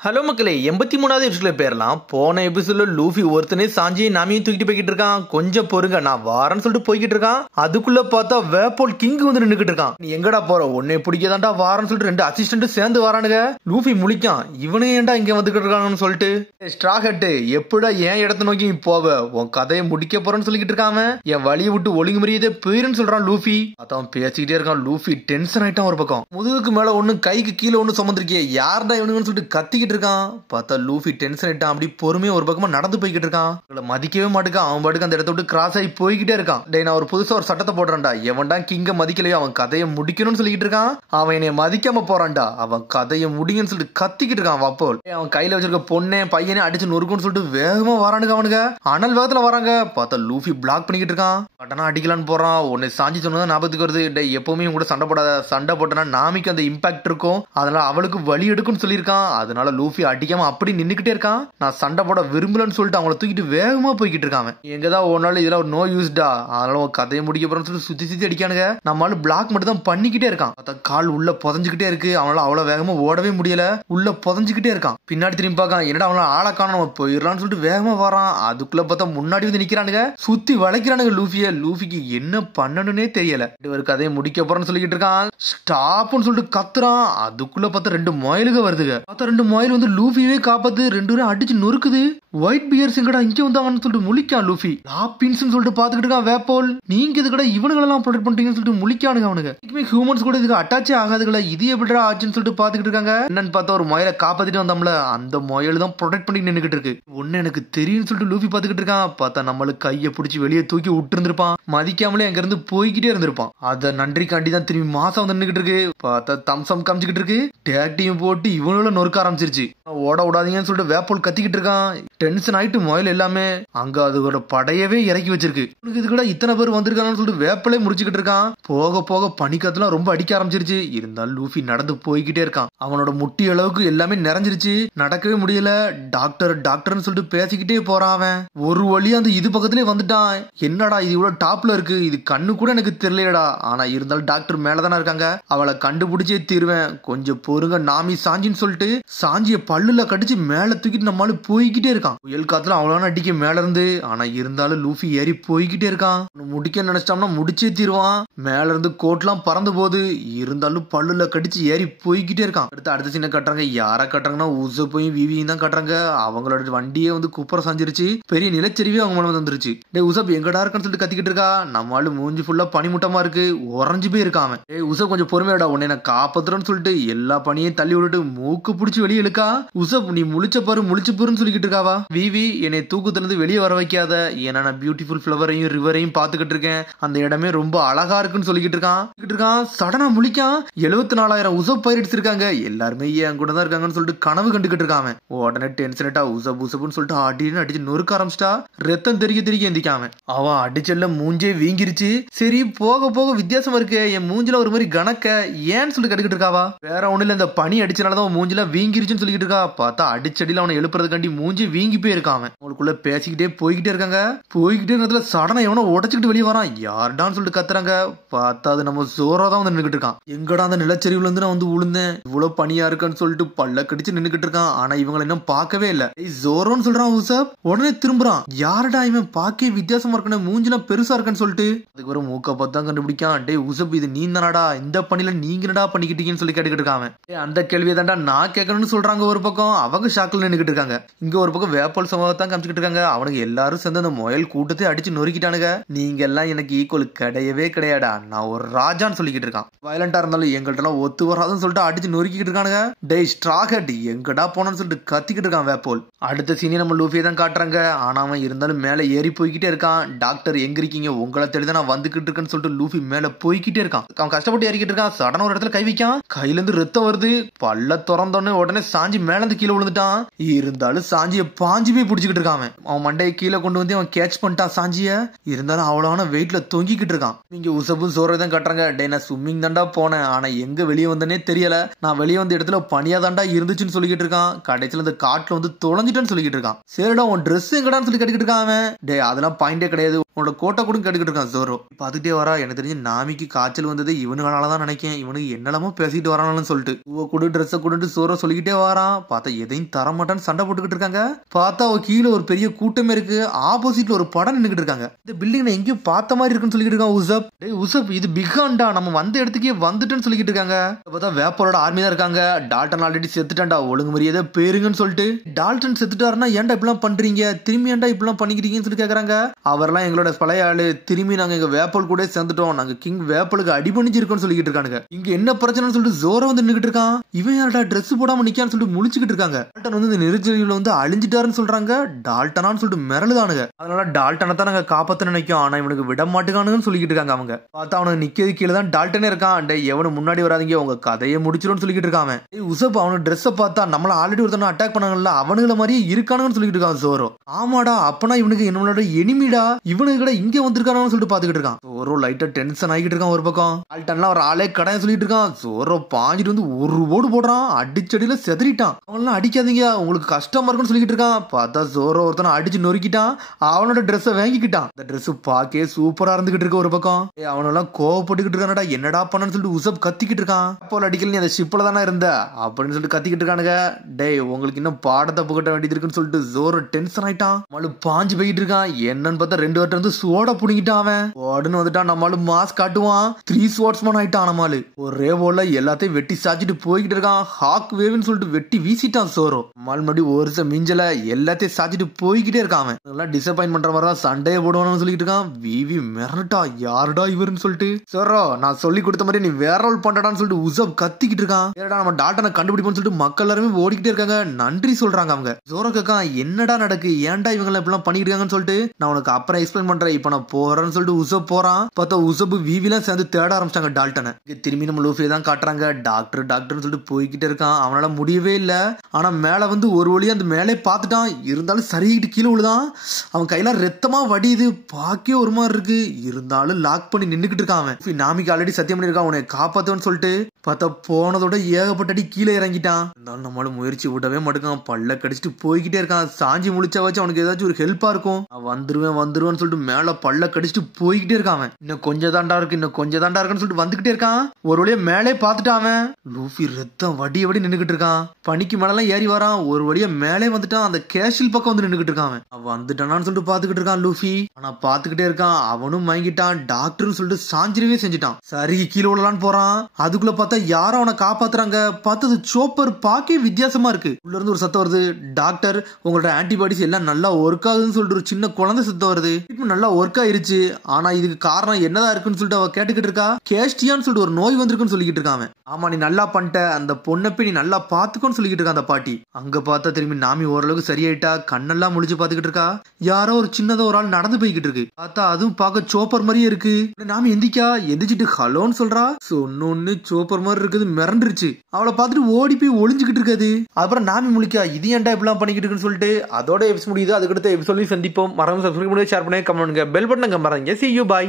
Hello மக்களே, 83வது எபிசோட்ல பேரலாம். போன எபிசோட்ல லூஃபி ஒருத்தனே சாஞ்சியை நாமியும் தூக்கிட்டு போய்கிட்டு இருக்கான். கொஞ்சம் பொறுங்க, நான் வாரன்னு சொல்லிட்டு போய்கிட்டு இருக்கான். அதுக்குள்ள பார்த்தா வேப்போல் கிங் வந்து நின்னுக்கிட்டு இருக்கான். நீ எங்கடா போற, உன்னை பிடிக்கதான்டா வாரன்னு சொல்லிட்டு 2 அசிஸ்டன்ட் சேர்ந்து வரானுங்க. லூஃபி முழிக்கான், இவனே ஏன்டா இங்க வந்துகிட்டு இருக்கான்னு சொல்லிட்டு. ஸ்ட்ரா ஹட், எப்படா என் இடத்த நோக்கி நீ போவ, உன் கதையை முடிக்க போறேன்னு சொல்லிக்கிட்டு இருக்காம. என் வழியை விட்டு ஒழுங்கு மரியாதை போயிருன்னு சொல்றான் லூஃபி. அதான் பேசிக்கிட்டே இருக்கான். லூஃபி டென்ஷன் ஆயிட்டான். ஒரு பக்கம் முதுகுக்கு மேல ஒண்ணு, கைக்கு கீழே ஒண்ணு சுமந்திருக்கே, யார்டா இவனுங்கன்னு சொல்லிட்டு கத்திக்கிட்டு இருக்கான். பார்த்தா லூஃபி டென்ஷன் ஆயிட்டான். அப்படி பொறுமையா ஒரு பக்கமா நடந்து போய்கிட்டு இருக்கான். மதிக்கவே மாட்டுக்கான். அவன் பாட்டுக்கு அந்த இடத்த விட்டு கிராஸ் ஆகி போய்கிட்டே இருக்கான். டேய், நான் ஒரு புதுசா ஒரு சட்டத்தை போடுறேன்டா, எவன்டா கிங்க மதிக்கலையோ அவன் கதையை முடிக்கணும்னு சொல்லிட்டு இருக்கான். அவன் என்னை மதிக்காம போறான்டா, அவன் கதையை முடிங்கன்னு சொல்லிட்டு கத்திக்கிட்டு இருக்கான். வாப்போல் அவன் கையில வச்சிருக்க பொண்ணே பையனே அடிச்சு நொறுக்குன்னு சொல்லிட்டு வேகமா வரானுங்க. அவனுங்க அனல் வேகத்துல வராங்க. பார்த்தா லூஃபி பிளாக் பண்ணிக்கிட்டு இருக்கான். பட்டனா அடிக்கலான்னு போறான். உன்னை சாஞ்சி சொன்னதான் ஞாபகத்துக்கு வருது. டே, எப்பவுமே கூட சண்டை போடாத, சண்டை போட்டனா நாமிக்கு அந்த இம்பாக்ட் இருக்கும், அதனால அவளுக்கு வலி எடுக்கும்னு சொல்லியிருக்கான். அதனால லூஃபி அடிக்காம அப்படி நின்னுக்கிட்டே இருக்கான். நான் சண்டை போட விரும்பலன்னு சொல்லிட்டு அவங்கள தூக்கிட்டு வேகமா போய்கிட்டு இருக்காங்க. எங்கதான் ஒரு நாள் இதெல்லாம் நோ யூஸ்டா, அதனால கதையை முடிக்க போறேன்னு சொல்லி சுத்தி சுத்தி அடிக்கானுங்க. நம்மளால பிளாக் மட்டும் தான் பண்ணிக்கிட்டே இருக்கான். கால் உள்ள புதஞ்சுக்கிட்டே இருக்கு. அவனால அவ்வளவு வேகமா ஓடவே முடியல. உள்ள புதஞ்சுக்கிட்டே இருக்கான். பின்னாடி திரும்பி பார்க்கான், என்னடா அவனால ஆளை காண, நம்ம போயிடலாம்னு சொல்லிட்டு வேகமா வரான். அதுக்குள்ள பார்த்தா முன்னாடி வந்து நிக்கிறானுங்க, சுத்தி வளைக்கிறானுங்க லூஃபிய. லூஃபிக்கு என்ன பண்ணணும்னே தெரியல. ஒரு கதையை முடிக்க போறேன்னு சொல்லிக்கிட்டு இருக்கான். ஸ்டாப்னு சொல்லிட்டு கத்துறான். அதுக்குள்ள பார்த்தா 2 மொயலுக வருதுங்க. பார்த்தா 2 மொயல் வந்து லூஃபியவே காப்பாத்து 2 பேரும் அடிச்சு நொறுக்குது. ஒயிட் பியர்ஸ் எங்கடா இங்க வந்தாங்கன்னு சொல்லிட்டு முழிக்கான் லூஃபி. லாப்பின்ஸ் சொல்லிட்டு பாத்துக்கிட்டு இருக்கான். வேப்போல், நீங்க இது கூட இவனுங்களெல்லாம் ப்ரொடெக்ட் பண்றீங்கன்னு சொல்லிட்டு முழிக்கானுங்க. அவனுங்க ஹியூமன்ஸ் கூட இதுக்கு அட்டாச்சே ஆகாதுங்களா, இது எப்படிடா ஆச்சுன்னு சொல்லிட்டு பாத்துக்கிட்டு இருக்காங்க. என்னன்னு பார்த்தா ஒரு மொயலை காப்பாத்திட்டு வந்தோம்ல, அந்த மொயல் தான் ப்ரொடெக்ட் பண்ணி நின்னுக்கிட்டு இருக்கு. ஒன்னு எனக்கு தெரியும்னு சொல்லிட்டு லூஃபி பாத்துக்கிட்டு இருக்கான். பார்த்தா நம்மளுக்கு கையை பிடிச்சி வெளியே தூக்கி விட்டு இருந்திருப்பான். மதிக்காமலே அங்க இருந்து போய்கிட்டே இருந்திருப்பான். அத நன்றி காண்டி தான் திரும்பி மாசம் வந்து நின்னுக்கிட்டு இருக்கு. பார்த்தா தம்சம் காமிச்சுக்கிட்டு இருக்கு. டேக்டியும் போட்டு இவனோட நொறுக்க ஆரம்பிச்சிருச்சு. ஓட விடாதீங்கன்னு சொல்லிட்டு வேப்போல் கத்திக்கிட்டு இருக்கான். டென்ஷன் ஆயிட்டு மொயல் எல்லாமே அங்க அதோட படையவே இறக்கி வச்சிருக்கு. இது கூட இத்தனை பேர் வந்திருக்காங்கன்னு சொல்லிட்டு வேப்பலே முடிச்சுக்கிட்டு இருக்கான். போக போக பனிக்காத்துலாம் ரொம்ப அடிக்க ஆரம்பிச்சிருச்சு. இருந்தாலும் லூஃபி நடந்து போய்கிட்டே இருக்கான். அவனோட முட்டி அளவுக்கு எல்லாமே நிறைஞ்சிருச்சு. நடக்கவே முடியல. டாக்டர் டாக்டர்னு சொல்லிட்டு பேசிக்கிட்டே போறான். அவன் ஒரு வழியா அந்த இது பக்கத்திலே வந்துட்டான். என்னடா இது இவ்வளவு டாப்ல இருக்கு, இது கண்ணு கூட எனக்கு தெரியலடா. ஆனா இருந்தாலும் டாக்டர் மேலதானே இருக்காங்க, அவளை கண்டுபிடிச்சே தீருவேன், கொஞ்சம் பொறுங்க நாமி சாஞ்சின்னு சொல்லிட்டு சாஞ்சிய பல்லுல கடிச்சு மேல தூக்கிட்டு நம்மளால போய்கிட்டே இருக்கான். புயல் காத்துல அவ்வளவு அடிக்க மேல இருந்து. ஆனா இருந்தாலும் லூஃபி ஏறி போய்கிட்டே இருக்கான். முடிக்க நினைச்சிட்டோம்னா முடிச்சே தீருவான். மேல இருந்து கோட்லாம் பறந்து போகுது. இருந்தாலும் பல்லுல கடிச்சு ஏறி போய்கிட்டே இருக்கான். அடுத்த சீனை கட்டுறாங்க. யார கட்டுறாங்கன்னா உசப்பையும் விவியும் தான் கட்டுறாங்க. அவங்களோட வண்டியே வந்து குப்பரை சாஞ்சிருச்சு. பெரிய நிலச்சரிவே அவங்க மேல வந்துருச்சு. டே உசப் எங்கடா இருக்கான்னு சொல்லிட்டு கத்திக்கிட்டு இருக்கா. நம்மளால மூஞ்சி ஃபுல்லா பனிமுட்டமா இருக்கு. உறைஞ்சு போய் இருக்கான் அவன். ஏ உசப் கொஞ்சம் பொறுமையாடா, உன்னை நான் காப்பாத்துறேன்னு சொல்லிட்டு எல்லா பனியையும் தள்ளி விட்டுட்டு மூக்கு பிடிச்சி வெளியே இழுக்கா. உசப் நீ முழிச்ச பாரு முழிச்சு பாருன்னு சொல்லிக்கிட்டு இருக்காவா. விவி என்னை தூக்கத்துல இருந்து வெளியே வர வைக்காத, ஏன்னா நான் பியூட்டிஃபுல் ஃபிளவரையும் ரிவரையும் பாத்துக்கிட்டு இருக்கேன், அந்த இடமே ரொம்ப அழகா இருக்குன்னு சொல்லிக்கிட்டு இருக்கான். சடனா முழிக்கான். 74,000 உசப் பைரட்ஸ் இருக்காங்க. எல்லாருமே என் கூட தான் இருக்காங்கன்னு சொல்லிட்டு கனவு கண்டுகிட்டு இருக்கான். உடனே டென்ஷனேட்டா உசப் உசப்னு சொல்லிட்டு அடின்னு அடிச்சு நொறுக்க ஆரம்பிச்சிட்டா. ரத்தம் தெரிய எந்திக்காம அவன் அடிச்சல்ல மூஞ்சே வீங்கிருச்சு. சரி போக போக வித்தியாசமா இருக்கு, என் மூஞ்சில ஒரு மாதிரி கணக்க ஏன்னு சொல்லிட்டு கட்டுக்கிட்டு இருக்காவா. வேற ஒண்ணு இல்ல, இந்த பனி அடிச்சனாலதான் மூஞ்சில வீங்கிருச்சுன்னு சொல்லிக்கிட்டு இருக்கா. பார்த்தா அடிச்சடியில அவனை எழுப்புறதுக்காண்டி மூஞ்சி வீங்கி போயிருக்கான். அவனுக்குள்ள பேசிக்கிட்டே போய்கிட்டே இருக்காங்க. போய்கிட்டே இருக்கிறதுல சடனா எவனோ உடச்சுக்கிட்டு வெளியே வரான். யாருடான்னு சொல்லிட்டு கத்துறாங்க. பார்த்தா அது நம்ம ஜோரா தான் வந்து நின்னுக்கிட்டு இருக்கான். எங்கடா அந்த நிலச்சரிவுல இருந்து நான் வந்து விழுந்தேன், இவ்வளவு பனியா இருக்குன்னு சொல்லிட்டு பல்ல கடிச்சு நின்னுக்கிட்டு இருக்கான். ஆனா இவங்களை இன்னும் பார்க்கவே இல்ல. ஜோரோன்னு சொல்றான் உசப். உடனே திரும்புறான். யாரடா இவன், பாக்கே வித்தியாசமா இருக்கணும், மூஞ்சிலாம் பெருசா இருக்குன்னு சொல்லிட்டு. அதுக்கு ஒரு மூக்க பார்த்தா கண்டுபிடிக்கான். டே உசப் இது நீ தானடா, இந்த பணியில நீங்க என்னடா பண்ணிக்கிட்டீங்கன்னு சொல்லி கேட்டுக்கிட்டு இருக்கான். அந்த கேள்வியை தாண்டா நான் கேட்கணும்னு சொல்றாங்க. ஒரு பக்கம் அவங்க ஷாக்கில் நின்னுக்கிட்டு இருக்காங்க. இங்க ஒரு பக்கம் வேப்பல் சம்பவத்தான் காமிச்சுக்கிட்டு இருக்காங்க. அவனுக்கு எல்லாரும் சேர்ந்து அந்த முயல் கூட்டத்தை அடிச்சு நொறுக்கிட்டானுங்க. நீங்க எல்லாம் எனக்கு ஈக்குவல் கிடையவே கிடையாடா, நான் ஒரு ராஜான்னு சொல்லிக்கிட்டு இருக்கான். வயலண்டா இருந்தாலும் எங்கள்கிட்ட எல்லாம் ஒத்து வராதுன்னு சொல்லிட்டு அடிச்சு நொறுக்கிட்டு இருக்கானுங்க. டே ஸ்ட்ரா ஹட் எங்கடா போனன்னு சொல்லிட்டு கத்திக்கிட்டு இருக்கான் வேப்போல். அடுத்த சீனி நம்ம லூஃபியை தான் காட்டுறாங்க. ஆனா அவன் இருந்தாலும் மேல ஏறி போய்கிட்டே இருக்கான். டாக்டர் எங்க இருக்கீங்க, உங்களை தெரியுதான் நான் வந்துகிட்டு இருக்கேன்னு சொல்லிட்டு லூஃபி மேல போய்கிட்டே இருக்கான். அவன் கஷ்டப்பட்டு ஏறிக்கிட்டு இருக்கான். சடனா ஒரு இடத்துல கை வைக்கான். கையில இருந்து ரத்தம் வருது. பல்ல திறந்தோடனே உடனே சாஞ்சி மேல இருந்து கீழே விழுந்துட்டான். இருந்தாலும் சாஞ்சிய பாஞ்சி போய் பிடிச்சிக்கிட்டு இருக்கான். அவன் மண்டையை கீழே கொண்டு வந்து அவன் கேட்ச் பண்ணிட்டான் சாஞ்சிய. இருந்தாலும் அவ்வளவான வெயிட்ல தொங்கிக்கிட்டு இருக்கான். நீங்க உசப்பும் சோறதான் கட்டுறாங்க. டே நான் ஸ்விம்மிங் தாண்டா போனேன், ஆனா எங்க வெளியே வந்தனே தெரியல, நான் வெளியே வந்த இடத்துல பனியா தாண்டா இருந்துச்சுன்னு சொல்லிக்கிட்டு இருக்கான். கடைசியில இந்த காட்டுல வந்து தொலைஞ்சிட்டேன்னு சொல்லிக்கிட்டு இருக்கான். சரிடா உன் ட்ரெஸ் எங்கடான்னு சொல்லி கட்டிக்கிட்டு இருக்கான் அவன். டே அதெல்லாம் பாயிண்டே கிடையாது, உன்னோட கோட்டை கூட கேட்டுக்கிட்டு இருக்கான் ஜோரோ. பாத்துக்கிட்டே வரா. எனக்கு தெரிஞ்சு நாமிக்கு காய்ச்சல் வந்தது இவனுங்களாலதான் நினைக்கேன். இவனுக்கு என்னெல்லாமோ பேசிட்டு வரானு சொல்லிட்டு கூட ட்ரெஸ் கூட ஜோரோ சொல்லிக்கிட்டே வாரான். பார்த்தா எதையும் தரமாட்டான்னு சண்டை போட்டுக்கிட்டு இருக்காங்க. பார்த்தா அவ கீழே ஒரு பெரிய கூட்டமே இருக்கு. ஆப்போசிட்ல ஒரு படம் நின்னுகிட்டு இருக்காங்க. இந்த பில்டிங் எங்கேயும் பார்த்த மாதிரி இருக்குன்னு சொல்லிட்டு இருக்கான் உசப். டேய் உசப், இது பிகான்டா, நம்ம வந்த இடத்துக்கே வந்துட்டேன்னு சொல்லிட்டு இருக்காங்க. பார்த்தா வேப்பரோட ஆர்மி தான் இருக்காங்க. டால்டன் ஆல்ரெடி செத்துட்டான்டா, ஒழுங்கு மரியாதை பேருங்கன்னு சொல்லிட்டு. டால்டன் செத்துட்டாருன்னா ஏன்டா இப்பெல்லாம் பண்றீங்க, திரும்பி ஏன்டா இப்பெல்லாம் பண்ணிக்கிறீங்கன்னு சொல்லி கேக்குறாங்க. அவரெல்லாம் எங்களோட பழைய ஆளு, திரும்பி நாங்க எங்க வேப்பல் கூட சேர்ந்துட்டோம், நாங்க கிங் வேப்பலுக்கு அடிபணிச்சிருக்கோம்னு சொல்லிட்டு இருக்கானுங்க. இங்க என்ன பிரச்சனைன்னு சொல்லிட்டு ஜோரா வந்து நின்னுட்டு இருக்கான். இவன் யாரடா ட்ரெஸ் போடாம நிக்கான்னு சொல்லிட்டு முழிச்சுக்கிட்டு இருக்காங்க. டால்டன் வந்து இந்த நெருக்கடியில வந்து அழிஞ்சிட்டாருன்னு சொல்றாங்க. டால்டனான்னு சொல்லிட்டு மிரளுதானுங்க. அதனால டால்டனை தான் நாங்க காப்பாத்த நினைக்கும், ஆனா இவனுக்கு விட மாட்டுக்கானுங்கன்னு சொல்லிட்டு இருக்காங்க. அவங்க பார்த்தா அவனுக்கு நிக்கிறது கீழே தான் டால்டனே இருக்கான். டே எவனு முன்னாடி வராதீங்க, உங்க கதையை முடிச்சிரும்னு சொல்லிட்டு இருக்கான். உசப் அவனோட ட்ரெஸ்ஸை பார்த்தா நம்மள ஆல்ரெடி ஒருத்தன அட்டாக் பண்ணாங்கல்ல, அவனுங்கள மாதிரியே இருக்கானுன்னு சொல்லிட்டு இருக்கான் ஜோரோ. ஆமாடா, அப்பனா இவனுக்கு நம்மளோட எனிமிடா, இவனுக்கு கூட இங்க வந்திருக்கானு சொல்லிட்டு பாத்துக்கிட்டு இருக்கான். ஜோரோ லைட்டா டென்ஷன் ஆகிட்டு இருக்கான். ஒரு பக்கம் டால்டன்லாம் ஒரு ஆளே கடையை சொல்லிட்டு இருக்கான். ஜோரோ பாஞ்சிட்டு வந்து ஒரு ஓடு போடுறான், அடிச்சடியில செதறிட்டான். அவன்லாம் அடிக்காதீங்க, உங்களுக்கு கஷ்டமா இருக்குன்னு சொல்லிட்டு இருக்கான். பார்த்தா ஜோரோ ஒருத்தனை அடிச்சு நொறுக்கிட்டான். அவனோட ட்ரெஸ்ஸை வாங்கிக்கிட்டான். அந்த ட்ரெஸ் பாக்கே சூப்பரா இருந்துகிட்டு இருக்க. ஒரு பக்கம் அவனெல்லாம் கோவப்பட்டுக்கிட்டு இருக்கானடா, என்னடா பண்ணு சொல்லிட்டு உசப் கத்திக்கிட்டு இருக்கான். போல அடிக்கல, நீ அந்த ஷிப்ல தானே இருந்த அப்படின்னு சொல்லிட்டு கத்திக்கிட்டு இருக்கானுங்க. டேய் உங்களுக்கு இன்னும் பாடத்தை புகட்ட வேண்டியது இருக்குன்னு சொல்லிட்டு ஜோரோ டென்ஷன் ஆயிட்டான். நம்மளு பாஞ்சு போயிட்டு இருக்கான். என்னன்னு பார்த்தா 2 பேர்ட்ட வந்து சோட புடிங்கிட்டான். அவன் உடனே வந்துட்டான். நம்மளு மாஸ் காட்டுவான். 3 ஸ்வாட்ஸ்மேன் ஆயிட்டான். நம்மளு ஒரே போல எல்லாத்தையும் வெட்டி சாச்சிட்டு போய்கிட்டு இருக்கான். ஹாக் வேவ்னு சொல்லிட்டு வெட்டி வீசிட்டான் ஜோரோ. மறுபடி ஒரு மிஞ்சல எல்லாத்தையும் சாச்சிட்டு போய்கிட்டே இருக்கான். அவன் டிசப்பாயின்ட் பண்ற மாதிரி தான் சண்டையை போடுவானு சொல்லிட்டு இருக்கான். விவி மிரட்டா, யாருடா இவருன்னு சொல்லிட்டு. ஜோரோ நான் சொல்லி கொடுத்த மாதிரி நீ வேற ரோல் பண்றடான்னு சொல்லிட்டு உசப் கத்திக்கிட்டு இருக்கான். நம்ம டால்டனை கண்டுபிடிப்போம்னு சொல்லிட்டு மக்கள் எல்லாருமே ஓடிக்கிட்டே இருக்காங்க. நன்றி சொல்றாங்க. அவங்க ஜோரோ கேட்கான், என்னடா நடக்கு, ஏன்டா இவங்க இப்பெல்லாம் பண்ணிட்டு இருக்காங்கன்னு சொல்லிட்டு. நான் உனக்கு அப்புறம் எக்ஸ்பிளைன் பண்றேன், இப்ப நான் போறேன்னு சொல்லிட்டு உசப் போறான். பார்த்தா உசப் விவிலாம் சேர்ந்து தேட ஆரம்பிச்சாங்க டால்டனை. திரும்பி நம்ம லூஃபியை தான் காட்டுறாங்க. டாக்டர் டாக்டர்னு சொல்லிட்டு போய்கிட்டே இருக்கான். அவனால முடியவே இல்ல. ஆனா மேல வந்து ஒரு வழியா அந்த மேலே பார்த்துட்டான். இருந்தாலும் சரிக்கிட்டு கீழே விழுதான். அவன் கையில ரத்தமா வடியுது. பாக்கே ஒரு மாதிரி இருக்கு. இருந்தாலும் லாக் பண்ணி நின்னுக்கிட்டு இருக்கான். அவன் நாமிக்கு ஆல்ரெடி சத்தியம் பண்ணிருக்கான் உன்னை காப்பாத்துன்னு சொல்லிட்டு. பார்த்தா போனதோட ஏகப்பட்ட அடி கீழே இறங்கிட்டான். இருந்தாலும் நம்மளால முயற்சி விடவே மாட்டேங்கான். பல்ல கடிச்சிட்டு போய்கிட்டே இருக்கான். சாஞ்சி முழிச்சா வச்சு அவனுக்கு ஏதாச்சும் ஒரு ஹெல்ப்பா இருக்கும். வந்துருவேன்னு சொல்லிட்டு மேல பல்ல கடிச்சிட்டு போய்கிட்டே இருக்கான். இன்னும் கொஞ்சம் தாண்டா இருக்கு, இன்னும் கொஞ்சம் தாண்டா இருக்குன்னு சொல்லிட்டு வந்துகிட்டே இருக்கான். ஒரு வழியா மேலே பார்த்துட்டான். லூஃபி ரத்தம் வடிய வடி நின்னுகிட்டு இருக்கான். பனிக்கு மேலாம் ஏறி வரான். ஒரு வழியா மேலே வந்துட்டான். அந்த கேஷில் பக்கம் வந்து நின்னுகிட்டு இருக்கான். அவன் வந்துட்டானான்னு சொல்லிட்டு பாத்துக்கிட்டு இருக்கான் லூஃபி. ஆனா பாத்துக்கிட்டே இருக்கான். அவனும் மயங்கிட்டான். டாக்டர்னு சொல்லிட்டு சாஞ்சிரவே செஞ்சுட்டான். சரி கீழே விழலான்னு போறான். அதுக்குள்ள பார்த்தா யாரும் அவனை காப்பாத்துறாங்க. பார்த்தது சோப்பர் பாக்கே வித்தியாசமா இருக்கு. உள்ள இருந்து ஒரு சத்தம் வருது. டாக்டர் உங்களோட ஆன்டிபாடிஸ் எல்லாம் நல்லா ஒர்க் ஆகுதுன்னு சொல்லிட்டு ஒரு சின்ன குழந்தை சத்தம் வருது. இப்போ நல்லா ஒர்க் ஆயிருச்சு. ஆனா இதுக்கு காரணம் என்னதான் இருக்குன்னு சொல்லிட்டு அவ கேட்டுக்கிட்டு இருக்கா. கேஸ்டியான்னு சொல்லிட்டு ஒரு நோய் வந்திருக்குன்னு சொல்லிக்கிட்டு இருக்கான். ஆமா நீ நல்லா பண்ணிட்ட, அந்த பொண்ணை போய் நீ நல்லா பாத்துக்கோன்னு சொல்லிக்கிட்டு இருக்கா அந்த பாட்டி. அங்க பார்த்தா திரும்பி நாமி ஓரளவுக்கு சரியாயிட்டா. கண்ணெல்லாம் முழிச்சு பாத்துக்கிட்டு இருக்கா. யாரோ ஒரு சின்னதா ஒரு ஆள் நடந்து போய்கிட்டு இருக்கு. பார்த்தா அதுவும் பார்க்க சோப்பர் மாதிரியே இருக்கு. நாமி எந்திரிச்சிட்டு ஹலோன்னு சொல்றா. சொன்னொன்னு சோப்பர் மாதிரி இருக்குது. மிரண்டுருச்சு. அவளை பார்த்துட்டு ஓடி போய் ஒளிஞ்சுக்கிட்டு இருக்காது. அப்புறம் நாமி முழிக்கா, இது ஏன்டா இப்படிலாம் பண்ணிக்கிட்டு இருக்குன்னு சொல்லிட்டு. அதோட எபிசோட் முடியுது. அதுக்கடுத்த எபிசோட்லையும் சந்திப்போம். மறக்காம சப்ஸ்கிரைப் பண்ணி ஷேர் பண்ணி கமெண்ட் பண்ணுங்க. பெல் பட்டனை மறந்துங்க. See you, bye.